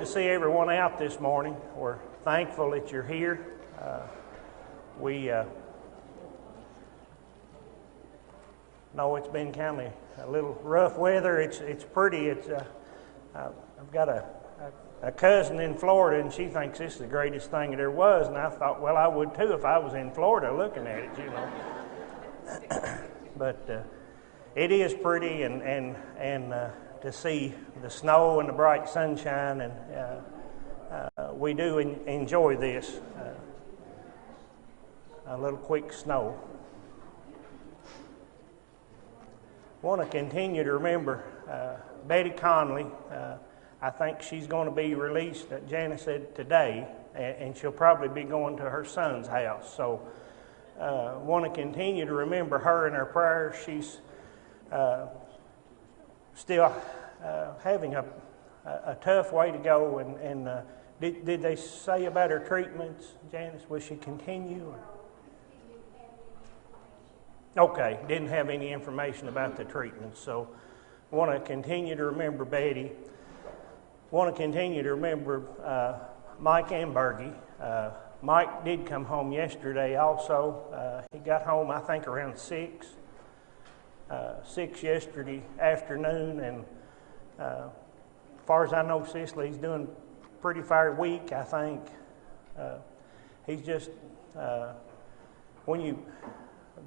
good to see everyone out this morning. We're thankful that you're here. We know it's been kind of a little rough weather. It's pretty. I've got a cousin in Florida, and she thinks this is the greatest thing that there was. And I thought, well, I would too if I was in Florida looking at it, you know. But it is pretty, and to see the snow and the bright sunshine, and we do enjoy this. A little quick snow. I want to continue to remember Betty Conley. I think she's going to be released, Janice said, today, and she'll probably be going to her son's house. So want to continue to remember her in our prayers. She's still having a tough way to go, and did they say about her treatments, Janice? Will she continue? Okay, didn't have any information about the treatments, so want to continue to remember Betty. Want to continue to remember Mike Ambergy. Mike did come home yesterday also. He got home, I think, around 6 yesterday afternoon, and as far as I know, Cicely's doing pretty fair weak, I think. He's just,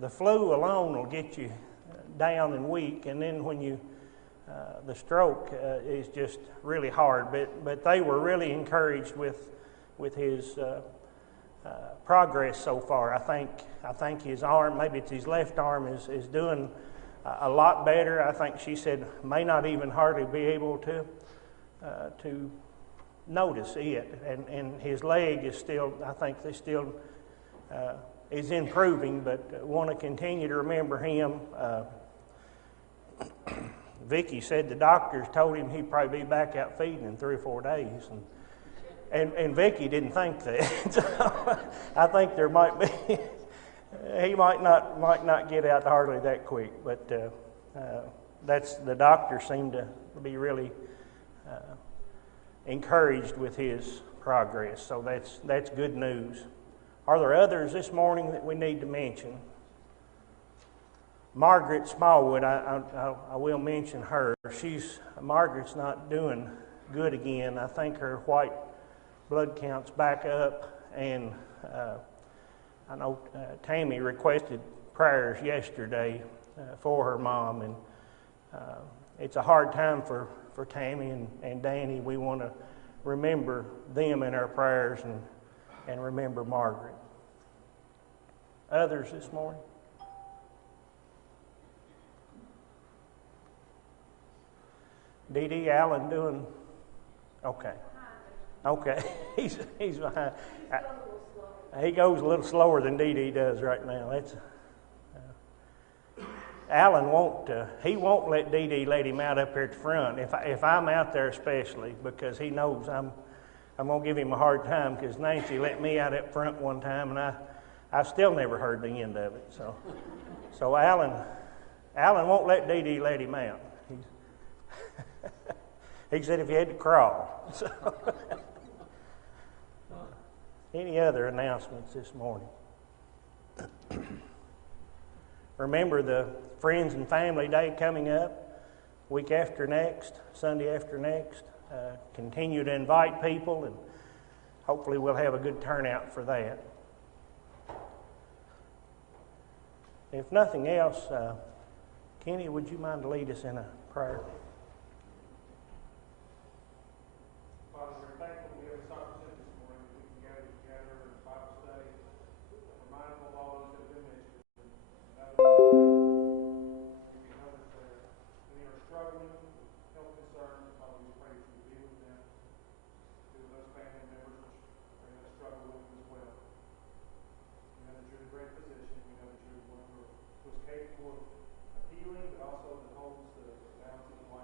the flu alone will get you down and weak, and then when the stroke is just really hard. But they were really encouraged with his progress so far. I think his arm, maybe it's his left arm, is doing a lot better. I think she said may not even hardly be able to notice it, and his leg is still, I think they still is improving, but want to continue to remember him. Vicky said the doctors told him he'd probably be back out feeding in 3 or 4 days, and Vicky didn't think that. So I think there might be he might not get out hardly that quick, but that's the doctors seem to be really encouraged with his progress. So that's good news. Are there others this morning that we need to mention? Margaret Smallwood, I will mention her. Margaret's not doing good again. I think her white blood count's back up, and I know Tammy requested prayers yesterday for her mom, and it's a hard time for Tammy and Danny. We want to remember them in our prayers and remember Margaret. Others this morning? D.D. Allen doing okay. Okay, he's behind. He goes a little slower than D.D. does right now. That's Allen won't let D.D. let him out up here at the front. If I'm out there especially, because he knows I'm gonna give him a hard time, because Nancy let me out up front one time, and I still never heard the end of it. So Allen won't let D.D. let him out. He said if he had to crawl. So. Any other announcements this morning? Remember the Friends and Family Day coming up, week after next, Sunday after next. Continue to invite people, and hopefully we'll have a good turnout for that. If nothing else, Kenny, would you mind to lead us in a prayer? Capable of healing, but also that holds the balance of life.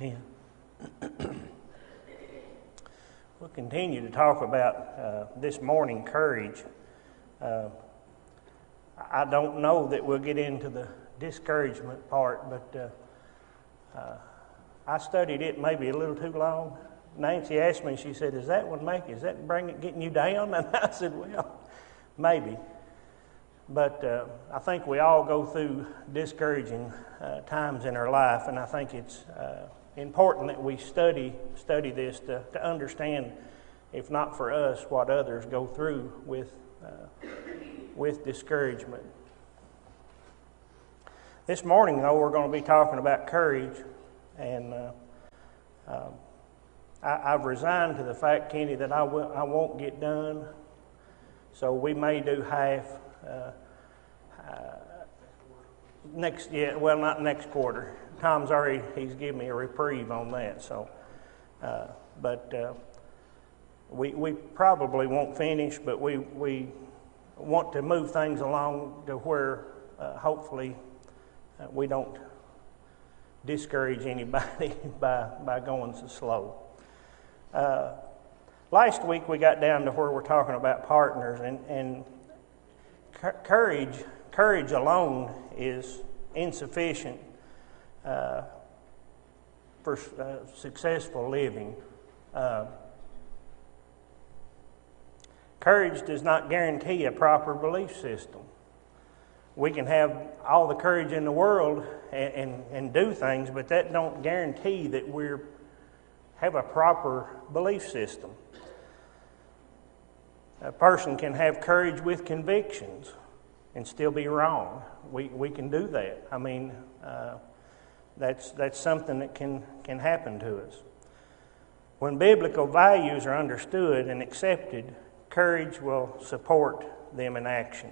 Amen. We'll continue to talk about this morning courage. I don't know that we'll get into the discouragement part, but I studied it maybe a little too long. Nancy asked me, she said, is that getting you down? And I said, well, maybe. But I think we all go through discouraging times in our life, and I think it's important that we study this to understand, if not for us, what others go through with discouragement. This morning, though, we're going to be talking about courage, and I've resigned to the fact, Kenny, that I won't get done, so we may do half not next quarter. Tom's he's given me a reprieve on that, so, we probably won't finish, but we want to move things along to where hopefully we don't discourage anybody by going so slow. Last week we got down to where we're talking about partners, and courage alone is insufficient for successful living. Courage does not guarantee a proper belief system. We can have all the courage in the world and do things, but that don't guarantee that we have a proper belief system. A person can have courage with convictions and still be wrong. We can do that. I mean, that's something that can happen to us. When biblical values are understood and accepted, courage will support them in action.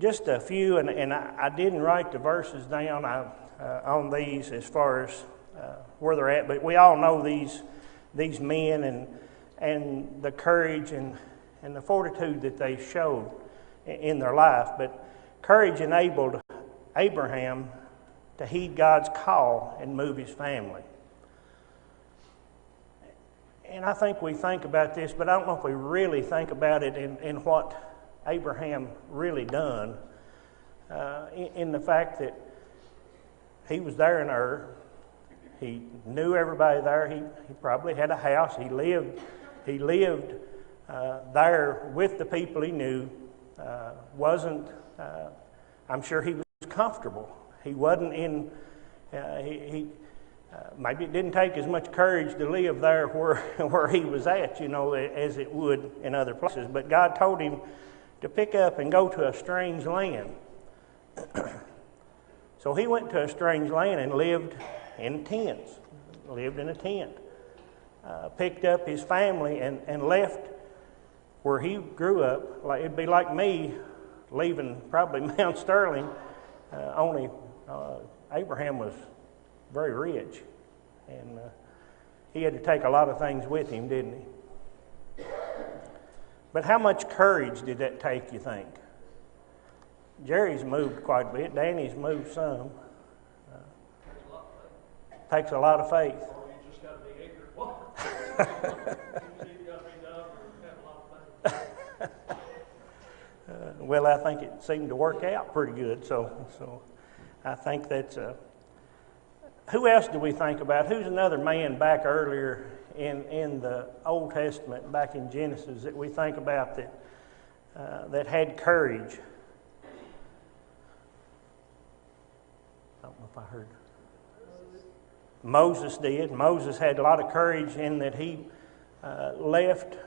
Just a few, and I didn't write the verses down on these as far as where they're at, but we all know these men and the courage and the fortitude that they showed in their life. But courage enabled Abraham to heed God's call and move his family. And I think we think about this, but I don't know if we really think about it in what Abraham really done, in the fact that he was there in Ur. He knew everybody there. He probably had a house. He lived there with the people he knew. I'm sure he was comfortable. He wasn't in. Maybe it didn't take as much courage to live there where he was at, as it would in other places. But God told him to pick up and go to a strange land. So he went to a strange land and lived in tents. Lived in a tent. Picked up his family and left where he grew up. It'd be like me leaving probably Mount Sterling. Only Abraham was very rich, and he had to take a lot of things with him, didn't he? But how much courage did that take, you think? Jerry's moved quite a bit. Danny's moved some. Takes a lot of faith. You just got to be ignorant. Well, I think it seemed to work out pretty good, so I think that's who else do we think about? Who's another man back earlier in the Old Testament, back in Genesis, that we think about that had courage? I don't know if I heard. Moses did. Moses had a lot of courage in that he left.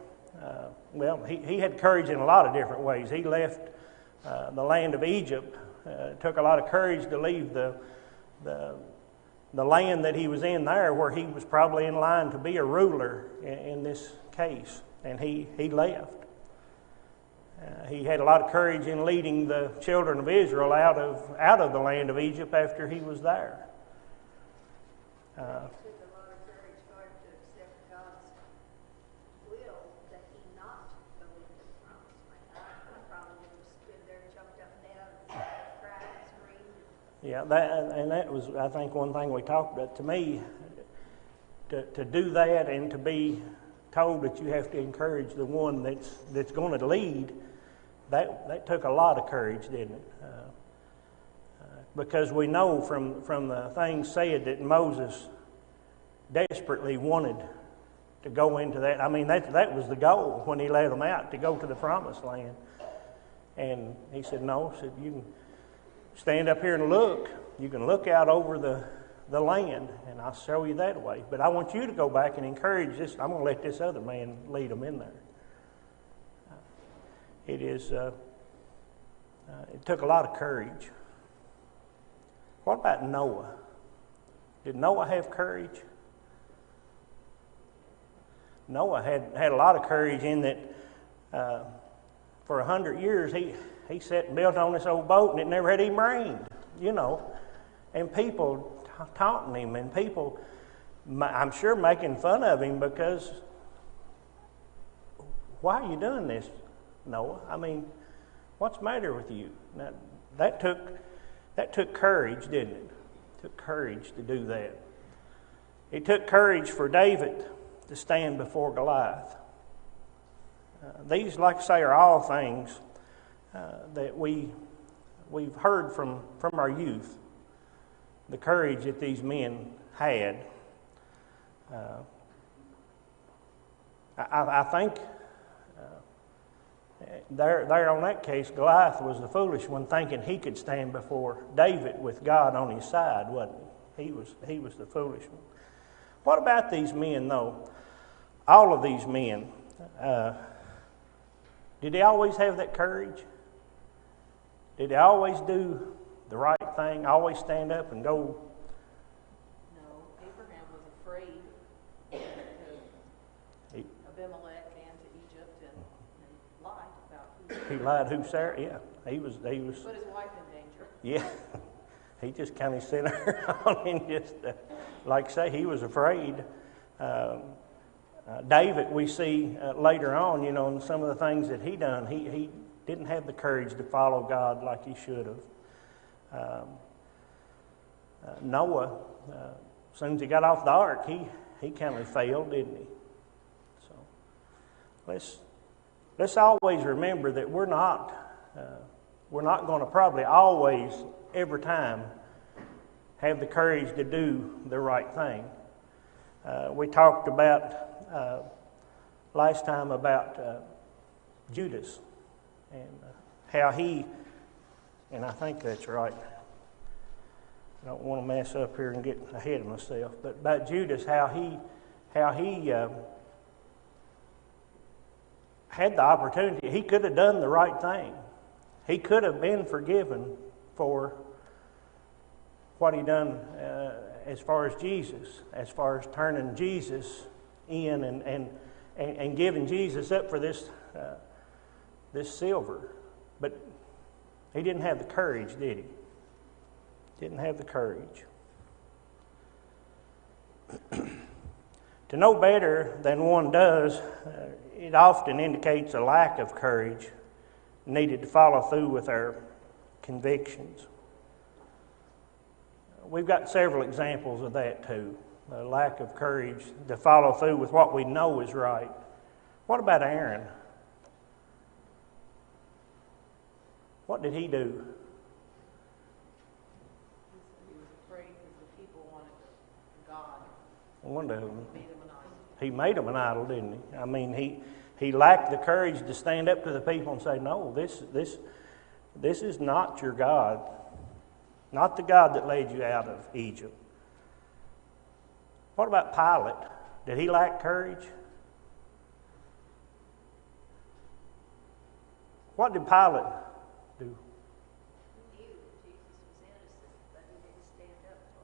He had courage in a lot of different ways. He left the land of Egypt. It took a lot of courage to leave the land that he was in there, where he was probably in line to be a ruler in this case, and he left. He had a lot of courage in leading the children of Israel out of the land of Egypt after he was there. It took a lot of courage for him to accept God's will that he not go into the promised land. I probably would have stood there jumped up and down and cried and screamed. Yeah, that was, I think, one thing we talked about. To me, to do that and to be told that you have to encourage the one that's going to lead, that took a lot of courage, didn't it? Because we know from the things said that Moses desperately wanted to go into that. I mean, that was the goal when he led them out, to go to the promised land. And he said, no, said, you can stand up here and look. You can look out over the land, and I'll show you that way. But I want you to go back and encourage this. I'm going to let this other man lead them in there. It took a lot of courage. What about Noah? Did Noah have courage? Noah had a lot of courage in that for 100 years he sat and built on this old boat, and it never had even rained, you know. And people taunting him, and people, I'm sure, making fun of him because, why are you doing this, Noah? I mean, what's the matter with you? Now, that took courage, didn't it? It took courage to do that. It took courage for David to stand before Goliath. These, like I say, are all things that we've heard from our youth. The courage that these men had. I think there on that case, Goliath was the foolish one, thinking he could stand before David with God on his side, wasn't he? He was the foolish one. What about these men, though? All of these men, did they always have that courage? Did they always do the right thing, always stand up and go? No, Abraham was afraid to Abimelech and to Egypt and lied about who. He lied who, Sarah? Yeah, he was. Put his wife in danger. Yeah, he just kind of sat around and just, like I say, he was afraid. David, we see later on, you know, in some of the things that he done, he didn't have the courage to follow God like he should have. Noah, as soon as he got off the ark, he kind of failed, didn't he? So let's always remember that we're not going to probably always, every time, have the courage to do the right thing. We talked about last time about Judas and how he, and I think that's right. I don't want to mess up here and get ahead of myself, but about Judas, how he had the opportunity. He could have done the right thing. He could have been forgiven for what he done as far as Jesus, as far as turning Jesus in and giving Jesus up for this silver. But he didn't have the courage, did he? Didn't have the courage. To know better than one does, it often indicates a lack of courage needed to follow through with our convictions. We've got several examples of that too. A lack of courage to follow through with what we know is right. What about Aaron? What did he do? He was afraid because the people wanted God. One of them. Made him an idol. He made him an idol, didn't he? I mean, he lacked the courage to stand up to the people and say, no, this is not your God. Not the God that led you out of Egypt. What about Pilate? Did he lack courage? What did Pilate do? He knew that Jesus was innocent, but he didn't stand up for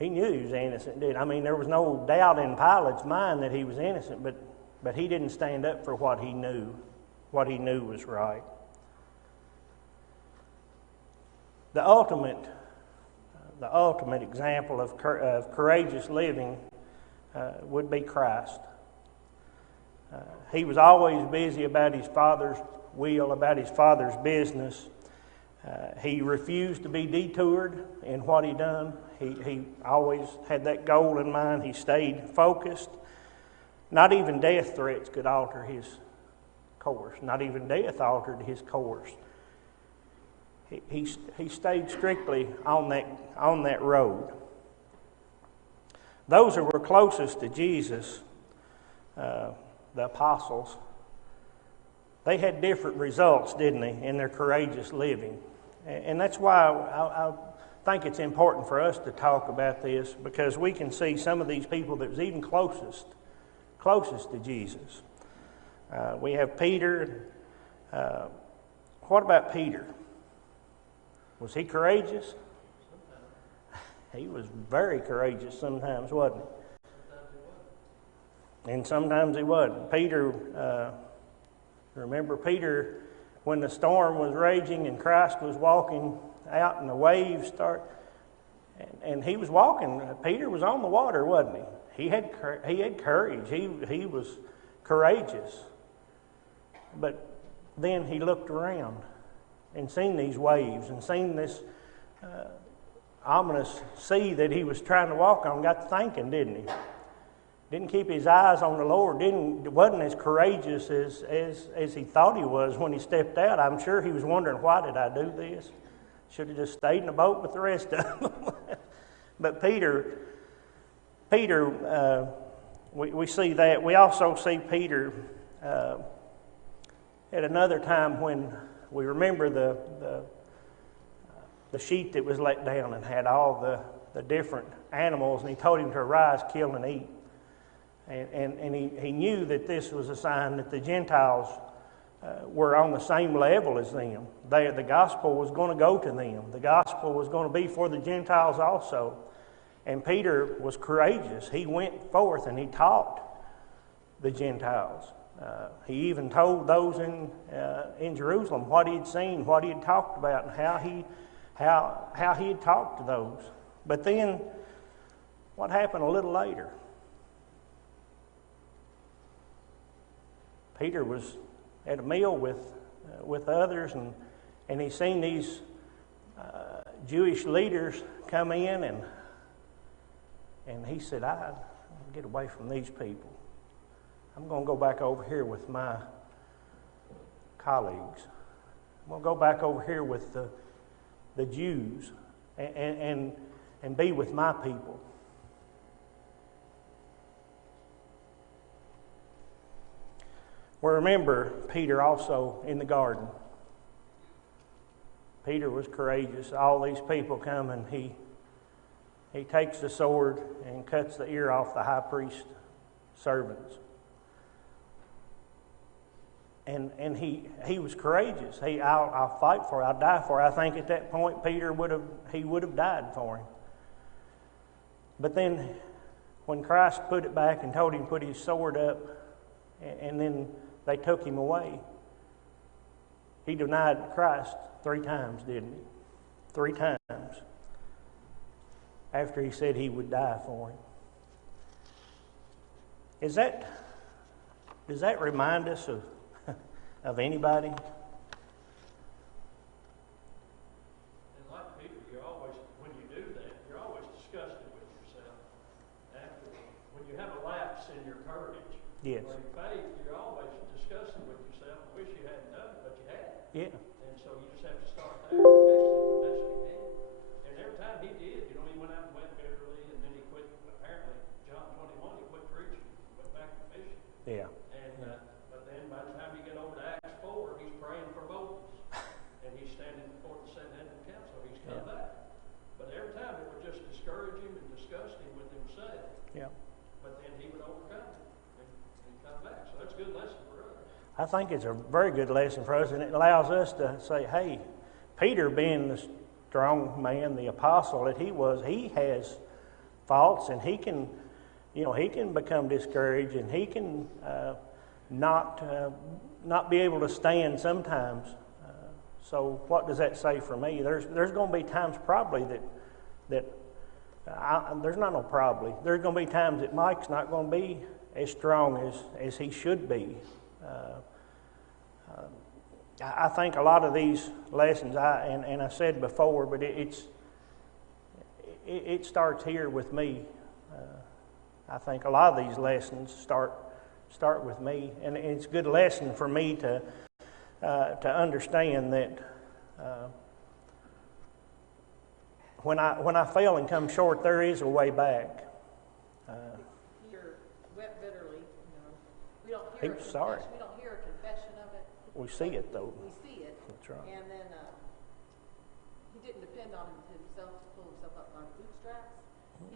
it. He knew he was innocent, didn't he? I mean, there was no doubt in Pilate's mind that he was innocent, but he didn't stand up for what he knew was right. The ultimate example of courageous living would be Christ. He was always busy about his Father's will, about his Father's business. He refused to be detoured in what he done. He always had that goal in mind. He stayed focused. Not even death threats could alter his course. Not even death altered his course. He stayed strictly on that road. Those who were closest to Jesus, the apostles, they had different results, didn't they, in their courageous living. And that's why I think it's important for us to talk about this, because we can see some of these people that was even closest to Jesus. We have Peter. What about Peter? Was he courageous? He was very courageous sometimes, wasn't he? And sometimes he wasn't. Peter, remember Peter, when the storm was raging and Christ was walking out and the waves start, and he was walking. Peter was on the water, wasn't he? He had courage. He was courageous. But then he looked around and seen these waves and seen this ominous sea that he was trying to walk on. Got to thinking, didn't he? Didn't keep his eyes on the Lord. Wasn't as courageous as he thought he was when he stepped out. I'm sure he was wondering, why did I do this? Should have just stayed in the boat with the rest of them. But Peter, we see that. We also see Peter at another time when we remember the sheep that was let down and had all the different animals, and he told him to arise, kill, and eat. And he knew that this was a sign that the Gentiles were on the same level as them. The gospel was going to go to them. The gospel was going to be for the Gentiles also. And Peter was courageous. He went forth and he taught the Gentiles. He even told those in Jerusalem what he had seen, what he had talked about, and how he had talked to those. But then, what happened a little later? Peter was at a meal with others, and he seen these Jewish leaders come in, and he said, "I get away from these people. I'm going to go back over here with my colleagues. I'm going to go back over here with the Jews and be with my people." We remember Peter also in the garden. Peter was courageous. All these people come, and he takes the sword and cuts the ear off the high priest's servants. And he was courageous. I'll fight for it. I'll die for it. I think at that point Peter would have died for him. But then when Christ put it back and told him to put his sword up, and then they took him away, he denied Christ 3 times, didn't he? 3 times after he said he would die for him. Does that remind us of anybody? And like Peter, when you do that, you're always disgusted with yourself afterward. When you have a lapse in your courage Yes. or your faith, you're always disgusted with yourself and wish you hadn't done it, but you had. Yeah. And so you just have to start there and fix it the best you can. And every time he did, he went out and wept bitterly, and then he quit, apparently, John 21, he quit preaching, went back to fishing. Yeah. And but then by the time you get over to Acts 4, he's praying for Moses, and he's standing before the Sanhedrin council. He's come back, but every time it would just discourage him and disgust him with himself. Yeah. But then he would overcome it and come back. So that's a good lesson for us. I think it's a very good lesson for us, and it allows us to say, hey, Peter, being the strong man, the apostle that he was, he has faults, and he can become discouraged, and he can not be able to stand sometimes. So what does that say for me? There's going to be times probably that there's not no probably. There's going to be times that Mike's not going to be as strong as he should be. I think a lot of these lessons, and I said before, but it starts here with me. I think a lot of these lessons start with me, and it's a good lesson for me to understand that when I fail and come short, there is a way back. Peter wept bitterly. We don't He hear was sorry. We don't hear a confession of it. We see it though. We see it. That's right. And then he didn't depend on himself to pull himself up by the bootstraps.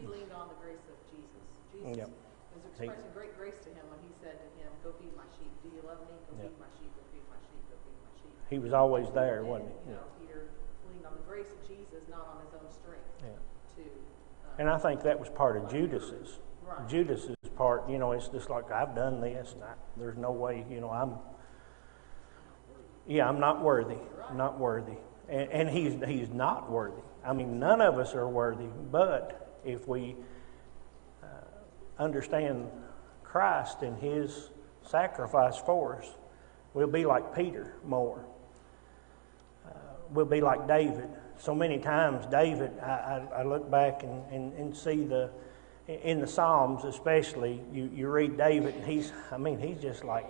He leaned on the grace of Jesus. Jesus Yep. was expressing great grace to him when he said to him, "Go feed my sheep. Do you love me? Go Yep. feed my sheep. Go feed my sheep. Go feed my sheep." He was always there, wasn't he? Peter leaned on the grace of Jesus, not on his own strength. Yeah. To And I think that was part of Judas's. Right. Judas's part, it's just like, I've done this, and there's no way, I'm not worthy. I'm not worthy. And he's not worthy. I mean, none of us are worthy, but if we understand Christ and his sacrifice for us, we'll be like Peter more. We'll be like David. So many times, David, I look back and see in the Psalms especially, you read David, and he's just like,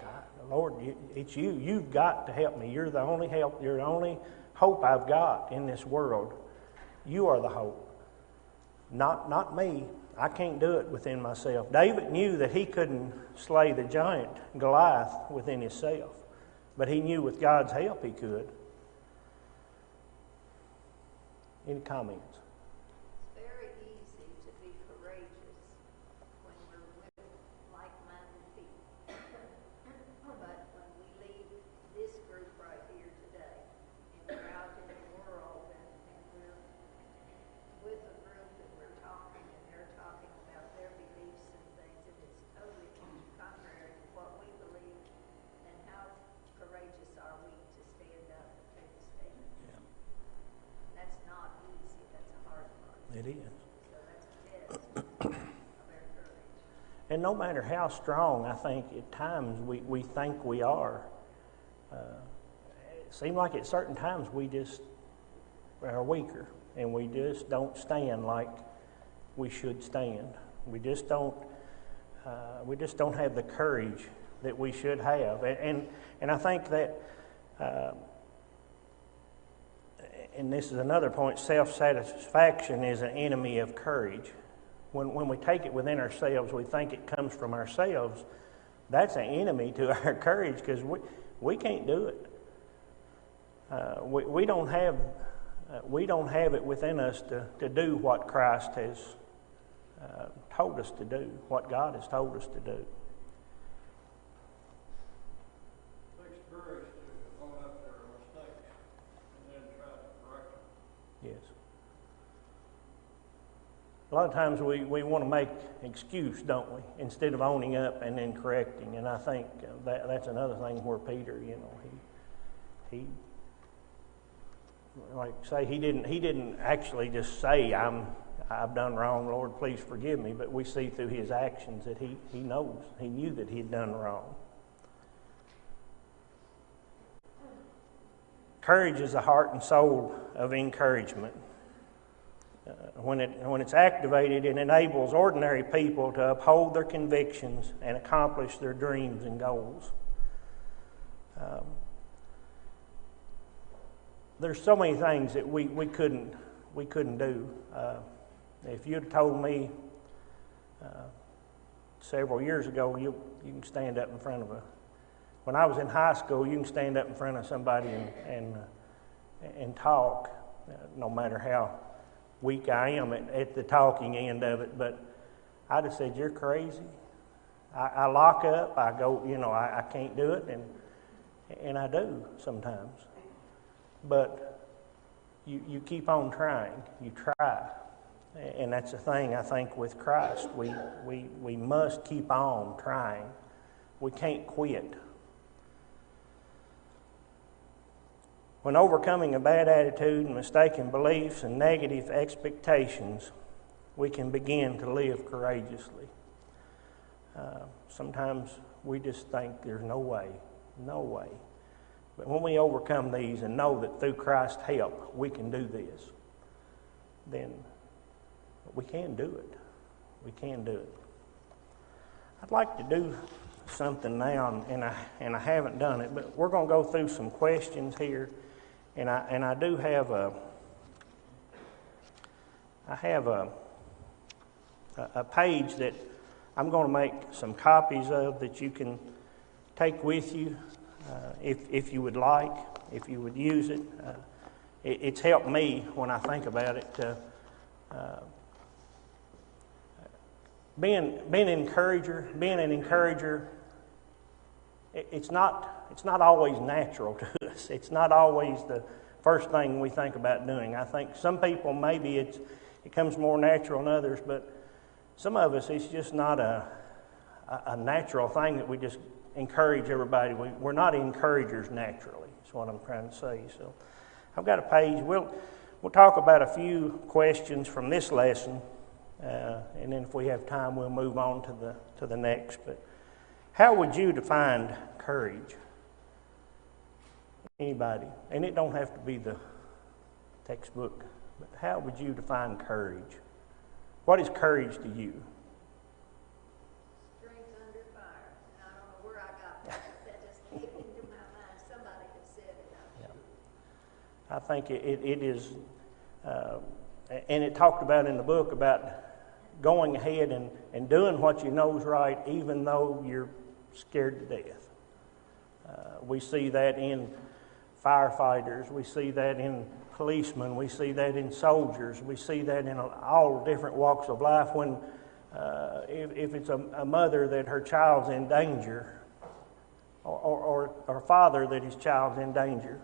Lord, it's you. You've got to help me. You're the only help. You're the only hope I've got in this world. You are the hope, not me. I can't do it within myself. David knew that he couldn't slay the giant Goliath within himself, but he knew with God's help he could. Any comments? It's very easy to be courageous when we're with like-minded people. But when we leave this group right here today, and we're out in the world, and we're with a group, and we're talking, and they're talking about their beliefs and things, and it's totally contrary to what we believe, then how courageous are we to stand up and take a stand? Yeah. That's not easy. That's a hard part. It is. So that's a test of our courage. And no matter how strong, I think at times we think we are, it seems like at certain times we just are weaker, and we just don't stand like we should stand. We just don't have the courage that we should have. And I think that, and this is another point, self-satisfaction is an enemy of courage. When we take it within ourselves, we think it comes from ourselves. That's an enemy to our courage, because we can't do it. We don't have it within us to do what Christ has told us to do, what God has told us to do. Takes courage to own up to our mistakes and then try to correct them. Yes. A lot of times we want to make excuse, don't we, instead of owning up and then correcting. And I think that's another thing where Peter, he like say he didn't actually just say I've done wrong, Lord, please forgive me. But we see through his actions that he knew that he had done wrong. Courage is the heart and soul of encouragement. When it's activated, it enables ordinary people to uphold their convictions and accomplish their dreams and goals. There's so many things that we couldn't do. If you'd told me several years ago, you can stand up in front of when I was in high school, you can stand up in front of somebody and talk, no matter how weak I am at the talking end of it. But I just said, you're crazy. I lock up. I go, I can't do it, and I do sometimes. But you keep on trying. You try. And that's the thing, I think, with Christ. We must keep on trying. We can't quit. When overcoming a bad attitude and mistaken beliefs and negative expectations, we can begin to live courageously. Sometimes we just think there's no way. But when we overcome these and know that through Christ's help we can do this, then we can do it. We can do it. I'd like to do something now, and I haven't done it, but we're going to go through some questions here, and I do have a page that I'm going to make some copies of that you can take with you if you would like, if you would use it. It's helped me when I think about it. Being an encourager, it's not always natural to us. It's not always the first thing we think about doing. I think some people maybe it comes more natural than others, but some of us it's just not a natural thing that we just encourage everybody. We're not encouragers naturally. That's what I'm trying to say. So I've got a page. We'll talk about a few questions from this lesson. And then if we have time, we'll move on to the next. But how would you define courage? Anybody? And it don't have to be the textbook. But how would you define courage? What is courage to you? Strength under fire. And I don't know where I got that. That just came into my mind. Somebody had said it. I think it is, and it talked about in the book about going ahead and doing what you know is right, even though you're scared to death. We see that in firefighters. We see that in policemen. We see that in soldiers. We see that in all different walks of life. When, if it's a mother that her child's in danger, or a father that his child's in danger,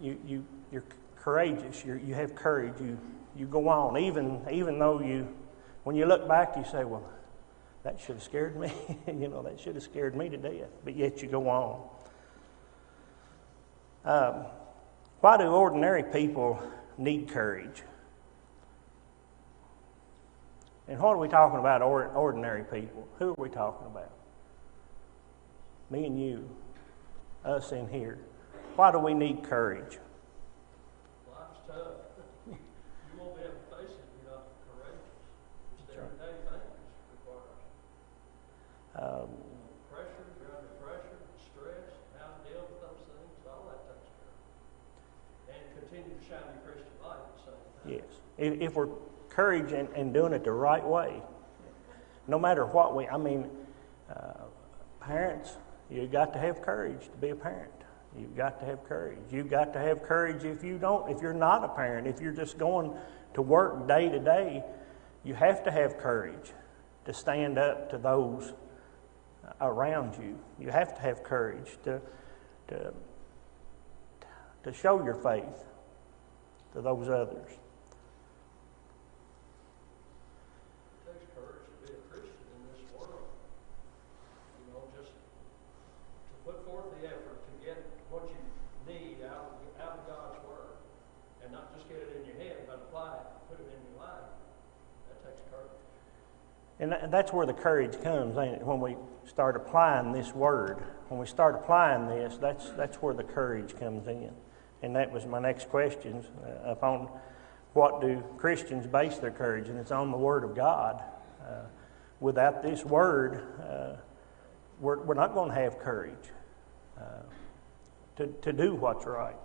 you're courageous. You have courage. You go on, even though when you look back, you say, well, that should have scared me. That should have scared me to death. But yet you go on. Why do ordinary people need courage? And what are we talking about, ordinary people? Who are we talking about? Me and you, us in here. Why do we need courage? Life's tough. You won't be able to face it if you're not courageous. It's everyday things requires. Pressure, you're under pressure, stress, how to deal with those things, all that takes care of. And continue to shine your Christian light at the same time. Yes. If we're courage and doing it the right way, no matter what parents, you've got to have courage to be a parent. You've got to have courage. You've got to have courage if you're not a parent, if you're just going to work day to day, you have to have courage to stand up to those around you. You have to have courage to show your faith to those others. It takes courage to be a Christian in this world. Just to put forth the effort to get what you need out of God's Word. And not just get it in your head, but apply it, put it in your life. That takes courage. And that's where the courage comes, ain't it? When we start applying this Word, when we start applying this, that's where the courage comes in. And that was my next question, upon what do Christians base their courage? And it's on the Word of God. Without this Word, we're not going to have courage to do what's right.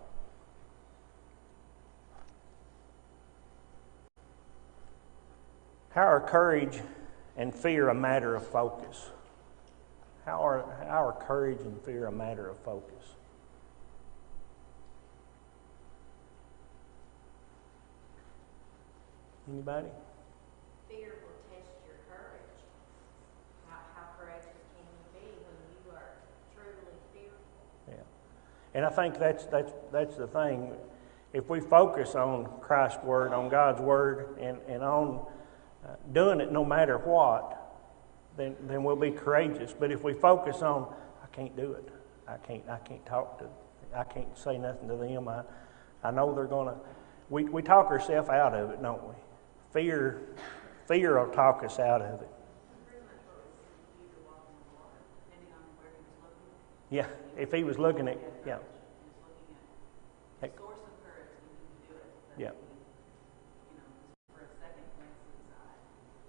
How are courage and fear a matter of focus? How are courage and fear a matter of focus? Anybody? Fear will test your courage. How courageous can you be when you are truly fearful? Yeah. And I think that's the thing. If we focus on Christ's Word, on God's Word, and on doing it no matter what, then we'll be courageous. But if we focus on, I can't do it. I can't talk to, I can't say nothing to them. I know they're going to. We talk ourselves out of it, don't we? Fear will talk us out of it. Pretty much what we see Peter walking on water, depending on where he was looking. Yeah. if he was looking at, yeah, He was looking at the source of courage that he could do it. But yeah, he, for a second glanced inside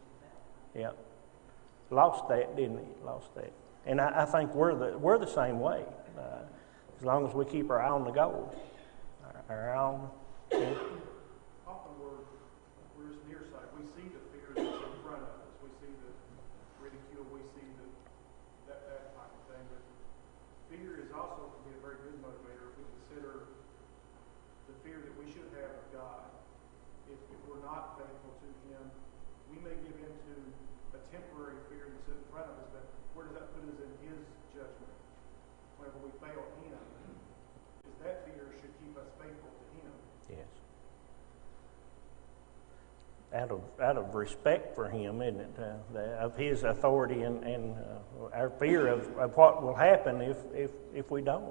and fell. yeah. Lost that, didn't he? Lost that. And I think we're the same way. As long as we keep our eye on the goal, our eye on. Yeah. Often we're just nearsighted. We see the fear that's in front of us. We see the ridicule. We see that type of thing. But fear is also can be a very good motivator if we consider the fear that we should have of God. If we're not faithful to Him, we may give in to a temporary fear that's in front of us. But where does that put us in His judgment? Whenever we fail Him, is that fear should keep us faithful to Him. Yes. Out of respect for him, isn't it? Of his authority and our fear of what will happen if we don't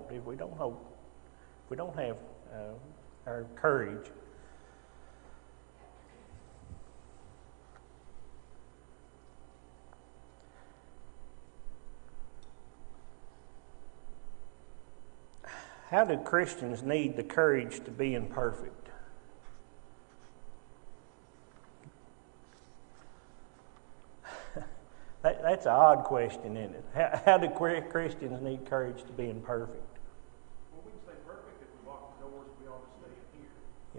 hope, if we don't have our courage. How do Christians need the courage to be imperfect? That's an odd question, isn't it? How do Christians need courage to be imperfect? Well, we can stay perfect if we lock the doors, we ought to stay in here.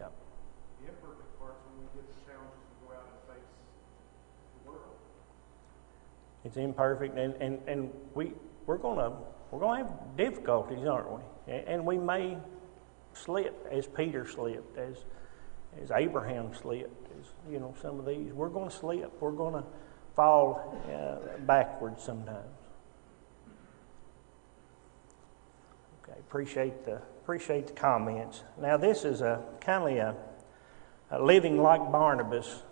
Yep. The imperfect part's when we get the challenges to go out and face the world. It's imperfect, and we're gonna have difficulties, aren't we? And we may slip, as Peter slipped, as Abraham slipped, as some of these. We're going to slip. We're going to fall backwards sometimes. Okay, appreciate the comments. Now this is a kind of a living like Barnabas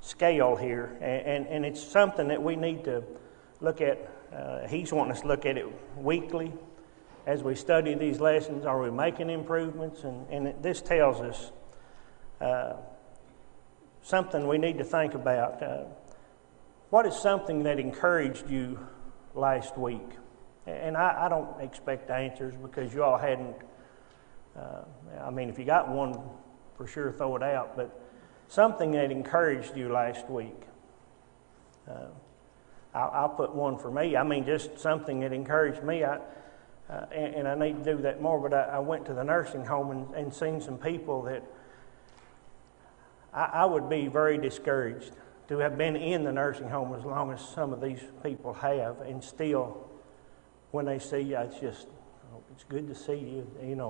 scale here, and it's something that we need to look at. He's wanting us to look at it weekly as we study these lessons. Are we making improvements? And this tells us something we need to think about. What is something that encouraged you last week? And I don't expect answers because you all hadn't. If you got one, for sure throw it out. But something that encouraged you last week. I'll put one for me. Just something that encouraged me. And I need to do that more. But I went to the nursing home and seen some people that I would be very discouraged to have been in the nursing home as long as some of these people have, and still, when they see you, it's good to see you, and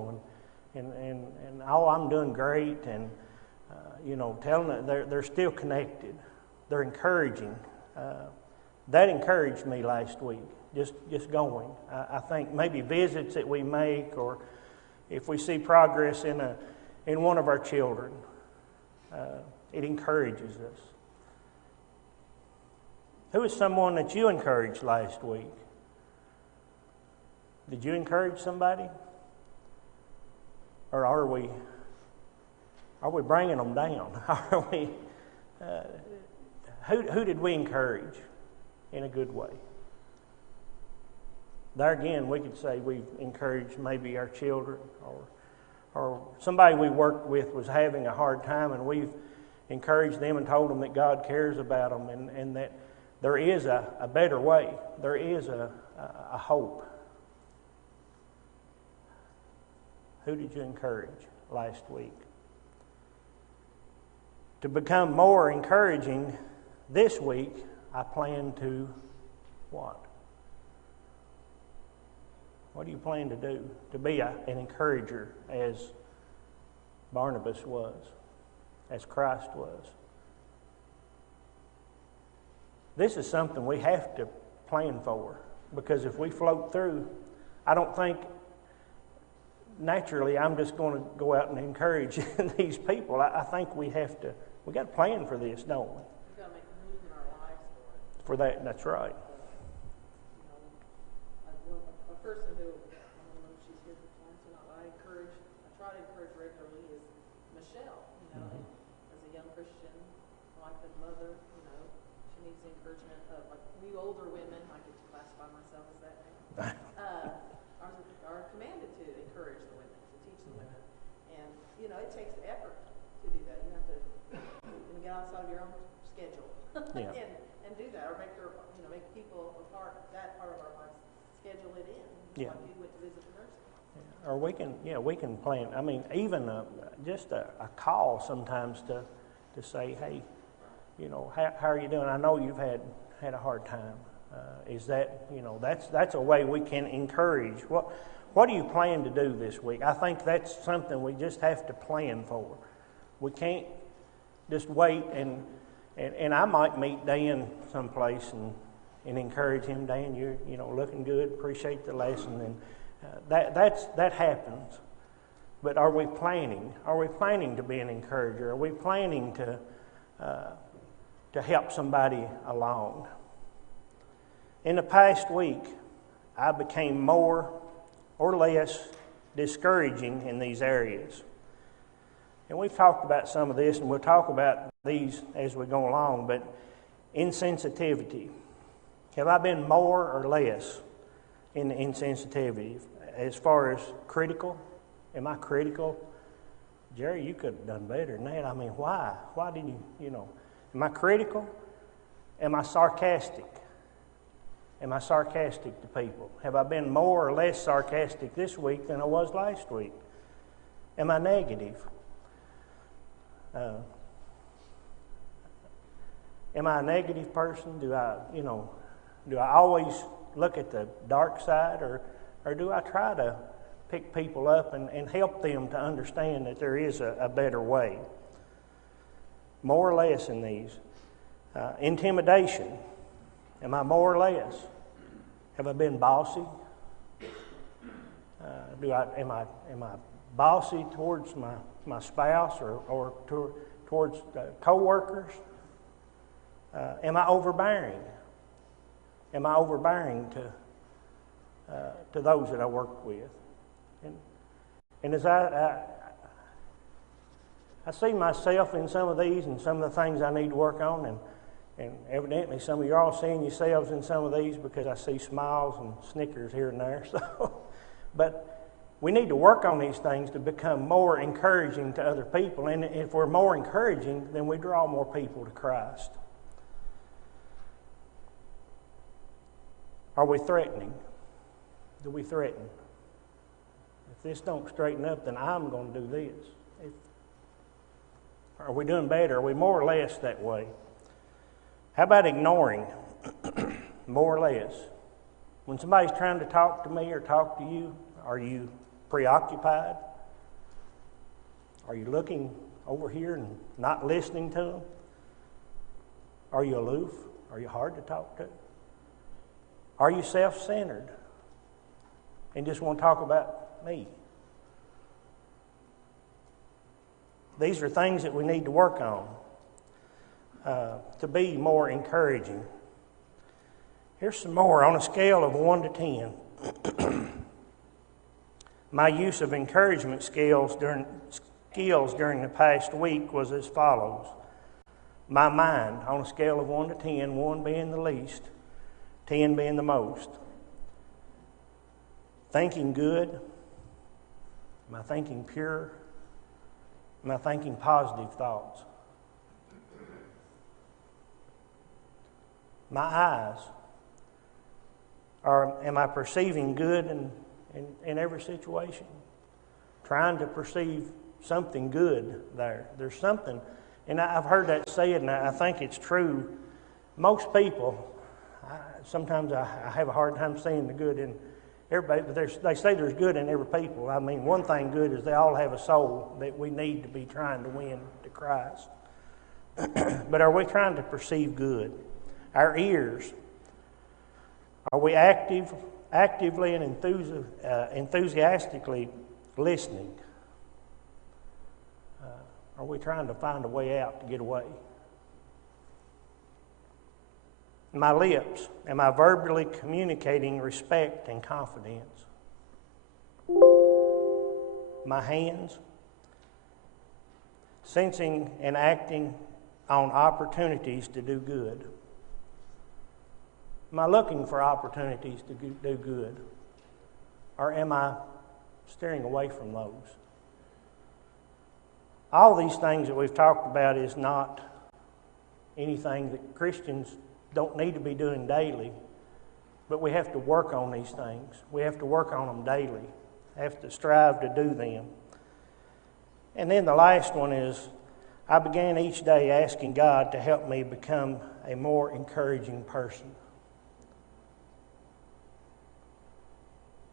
I'm doing great, and telling them they're still connected, they're encouraging. That encouraged me last week. Just going. I think maybe visits that we make, or if we see progress in one of our children, it encourages us. Who is someone that you encouraged last week? Did you encourage somebody? Or are we bringing them down? Are we? Who did we encourage in a good way? There again, we could say we've encouraged maybe our children, or somebody we worked with was having a hard time, and we've encouraged them and told them that God cares about them, and that there is a better way. There is a hope. Who did you encourage last week? To become more encouraging this week, I plan to what? What do you plan to do? To be an encourager as Barnabas was, as Christ was. This is something we have to plan for, because if we float through, I don't think naturally I'm just going to go out and encourage these people. I think we got to plan for this, don't we? We've got to make room in our lives For that, that's right. A person who, I don't know if she's here for clients or not, but I try to encourage regularly is Michelle, Mm-hmm. as a young Christian, wife and mother, she needs the encouragement of, like, we older women, I get to classify myself as that now, effort to do that. You have to get outside of your own schedule Yeah. and do that, or make people a part, that part of our lives, schedule it in. Yeah. Like you went to visit the nursing. Or we can plan. I mean, even just a call sometimes to say, hey, how are you doing? I know you've had a hard time. Is that, that's a way we can encourage. What do you plan to do this week? I think that's something we just have to plan for. We can't just wait and I might meet Dan someplace and encourage him. Dan, you're looking good. Appreciate the lesson, and that happens. But are we planning? Are we planning to be an encourager? Are we planning to help somebody along? In the past week, I became more or less discouraging in these areas. And we've talked about some of this, and we'll talk about these as we go along, but insensitivity. Have I been more or less in insensitivity? As far as critical, am I critical? Jerry, you could have done better than that. I mean, why? Why did you, am I critical? Am I sarcastic? Am I sarcastic to people? Have I been more or less sarcastic this week than I was last week? Am I negative? Am I a negative person? Do I always look at the dark side, or do I try to pick people up and help them to understand that there is a better way? More or less in these. Intimidation. Am I more or less? Have I been bossy? Am I bossy towards my spouse or towards co-workers? Am I overbearing? Am I overbearing to those that I work with? And as I see myself in some of these and some of the things I need to work on, and evidently some of you are all seeing yourselves in some of these because I see smiles and snickers here and there. But we need to work on these things to become more encouraging to other people. And if we're more encouraging, then we draw more people to Christ. Are we threatening? Do we threaten? If this don't straighten up, then I'm going to do this. Are we doing better? Are we more or less that way? How about ignoring? More or less. When somebody's trying to talk to me or talk to you, are you preoccupied? Are you looking over here and not listening to them? Are you aloof? Are you hard to talk to? Are you self-centered and just want to talk about me? These are things that we need to work on to be more encouraging. Here's some more. On a scale of 1 to 10, my use of encouragement skills during the past week was as follows. My mind, on a scale of 1 to 10, 1 being the least, 10 being the most. Thinking good. Am I thinking pure? Am I thinking positive thoughts? My eyes. Am I perceiving good in every situation? Trying to perceive something good there. There's something, and I've heard that said, and I think it's true. Most people, sometimes I have a hard time seeing the good in everybody, but they say there's good in every people. I mean, one thing good is they all have a soul that we need to be trying to win to Christ. But are we trying to perceive good? Our ears. Are we actively and enthusiastically listening? Are we trying to find a way out to get away? My lips. Am I verbally communicating respect and confidence? My hands. Sensing and acting on opportunities to do good. Am I looking for opportunities to do good? Or am I steering away from those? all these things that we've talked about is not anything that Christians don't need to be doing daily, but we have to work on these things. We have to work on them daily. Have to strive to do them. And then the last one is, I began each day asking God to help me become a more encouraging person.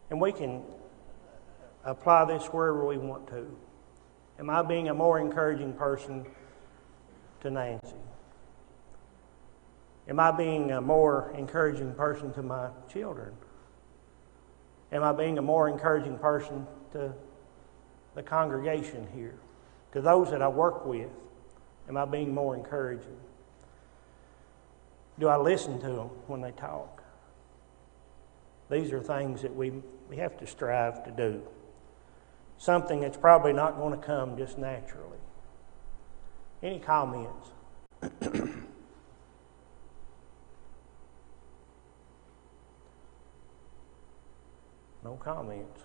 And we can apply this wherever we want to. Am I being a more encouraging person to Nancy? Am I being a more encouraging person to my children? Am I being a more encouraging person to the congregation here? To those that I work with, am I being more encouraging? Do I listen to them when they talk? These are things that we have to strive to do. Something that's probably not going to come just naturally. Any comments? No comments.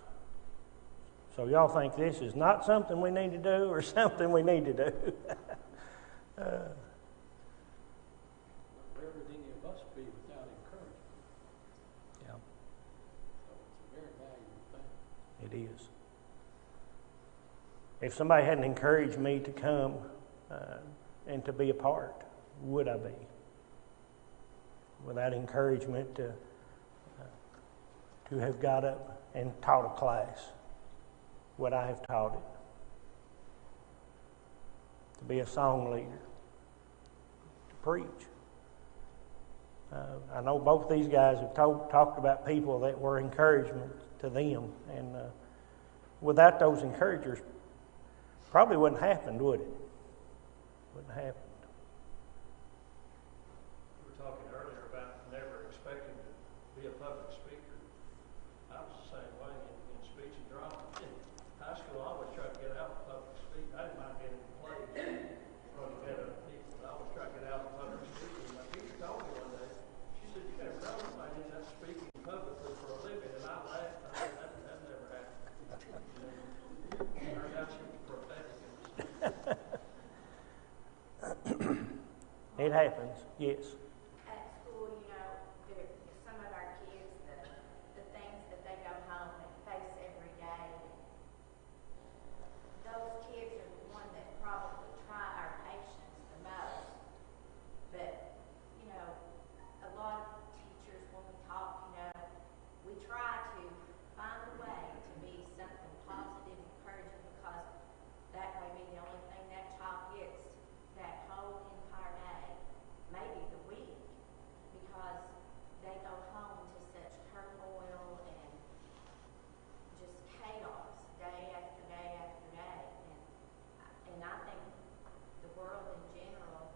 So y'all think this is not something we need to do or something we need to do? Where would any of us be without encouragement? Yeah, So it's a very valuable thing. it is. If somebody hadn't encouraged me to come and to be a part, would I be? Without encouragement to have got up and taught a class, would I have taught it? To be a song leader, to preach. I know both these guys have talked about people that were encouragement to them, and without those encouragers, probably wouldn't have happened, would it? Wouldn't have happened. We were talking earlier about never expecting to be a public speaker. I was the same way in speech and drama. In high school, I always tried to get out of public speaking. I didn't mind getting in plays from the head of people, but I always tried to get out of public speaking. My teacher told me one day, she said, "You never know somebody ends up speaking publicly for a living," and I laughed. I said, that never happened. Turned out she was prophetic. It happens, yes. At school, some of our kids, the things that they go home and face every day, those kids are the ones that probably try our patience the most. But, a lot of teachers, when we talk, we try to find a way to be something positive, encouraging, because that may be the only thing that child gets that whole entire day, maybe the week, because they go home to such turmoil and just chaos day after day after day. And I think the world in general,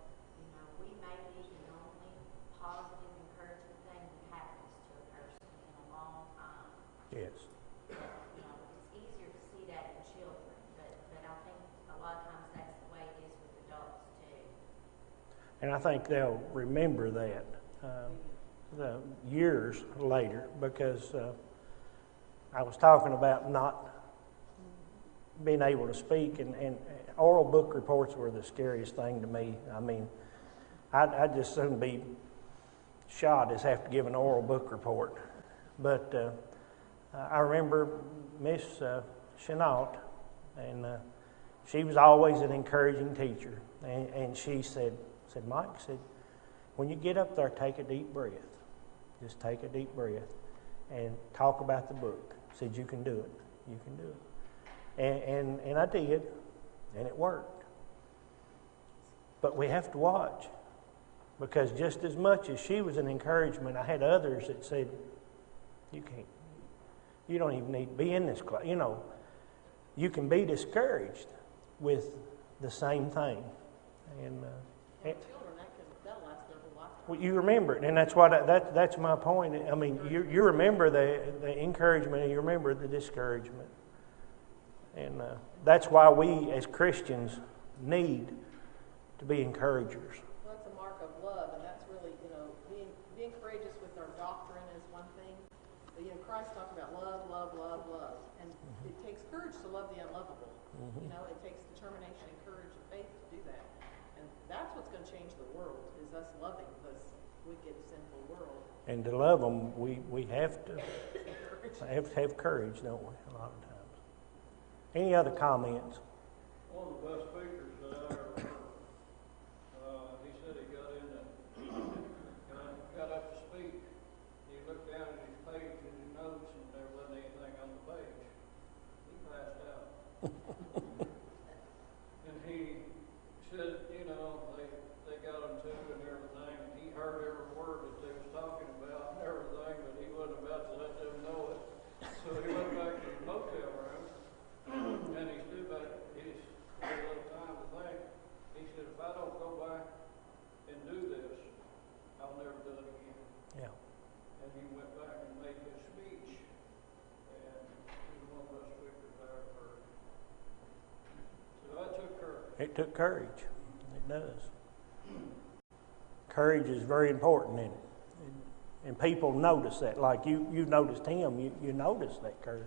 we may be the only positive, encouraging thing that happens to a person in a long time. Yes. It's easier to see that in children, but I think a lot of times that's the way it is with adults too. And I think they'll remember that the years later, because I was talking about not being able to speak, and oral book reports were the scariest thing to me. I mean, I'd just soon be shot as have to give an oral book report. But I remember Miss Chenault, and she was always an encouraging teacher, and she said, Mike, when you get up there, take a deep breath. Just take a deep breath and talk about the book. Said, you can do it. You can do it. And I did, and it worked. But we have to watch, because just as much as she was an encouragement, I had others that said, you don't even need to be in this class. You can be discouraged with the same thing. And Children, that'll last their whole lifetime. well, you remember it, and that's that's my point. I mean, you remember the encouragement, and you remember the discouragement, and that's why we as Christians need to be encouragers. Well, that's a mark of love, and that's really, being courageous with our doctrine is one thing. But, Christ talked about love, love, love, love. And it takes courage to love the unlovable. It takes determination and courage us loving this wicked, sinful world. And to love them, we have to have courage, don't we, a lot of times. Any other comments? One of the best speakers that I ever heard, he said he got in and got up to speak. He looked down at his page and his notes, and there wasn't anything on the page. He passed out. And he said, they got him too and everything, and he heard every word that they was talking about and everything, but he wasn't about to let them know it. So he went back to the motel room, and he stood back, he had a little time to think. He said, if I don't go back and do this, I'll never do it again. Yeah. And he went back and made his speech, and he was one of the best speakers I ever heard. So I took courage. It took courage. It does. Courage is very important in it. And people notice that. Like you noticed him, you notice that courage.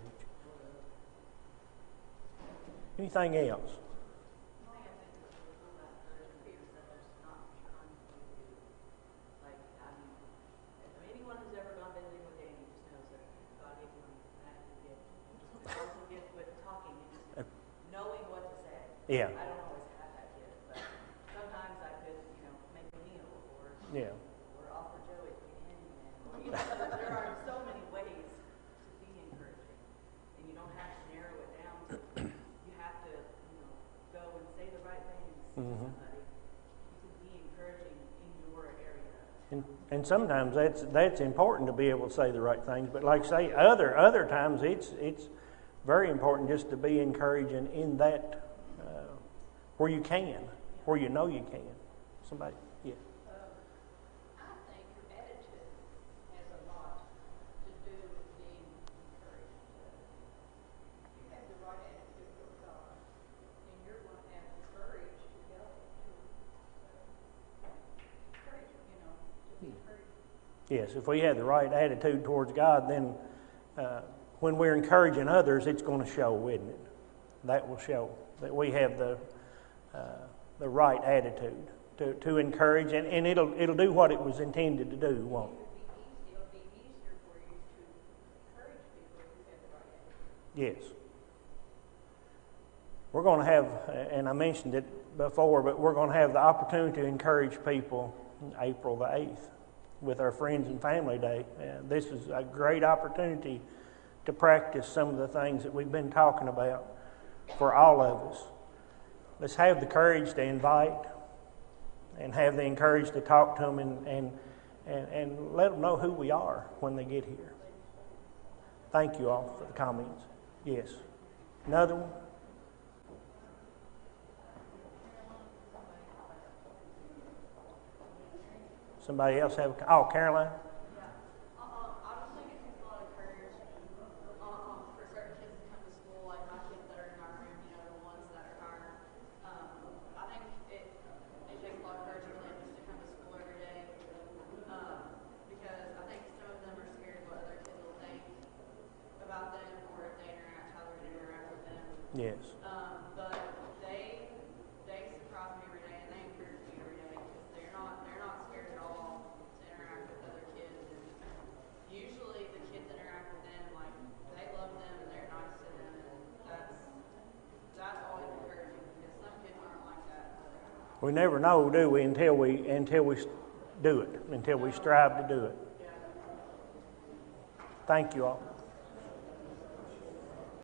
Anything else? Anyone who's ever gone visiting with Danny just knows that God gives him that gift. It's also a gift with talking and just knowing what to say. Yeah. I don't always have that gift, but sometimes I could, make a meal Yeah. or offer Joey to be handyman. Or, there are so many ways to be encouraging, and you don't have to narrow it down to. You have to, go and say the right things to somebody. You can be encouraging in your area. And sometimes that's important to be able to say the right things. But like say, other times it's very important just to be encouraging in that where you can, where you know you can. Somebody, yeah. I think your attitude has a lot to do with being encouraged. You have the right attitude toward God, and you're going to have the courage to help to encourage, to be encouraged. Yes, if we have the right attitude towards God, then when we're encouraging others, it's going to show, isn't it? That will show that we have the right attitude to encourage, and it'll do what it was intended to do, won't it? It'll be easier for you to encourage people if you have the right attitude. Yes. We're going to have, and I mentioned it before, but we're going to have the opportunity to encourage people April the 8th with our Friends and Family Day. This is a great opportunity to practice some of the things that we've been talking about for all of us. Let's have the courage to invite and have the courage to talk to them and let them know who we are when they get here. Thank you all for the comments. Yes. Another one? Somebody else have Caroline? I was thinking it's a lot of courage for certain kids to come to school, like my kids that are in my room, the ones that are I think it takes a lot of courage for them just to come to school every day, because I think some of them are scared of what other kids will think about them, or if they interact, how they're going to interact with them. Yes. But they surprise me every day, and they encourage me every day, because they're not scared at all to interact with other kids. And usually the kids that interact with them, like, they love them and they're nice to them, and that's always encouraging, because some kids aren't like that. We never know, do we, until we do it, until we strive to do it. Thank you all.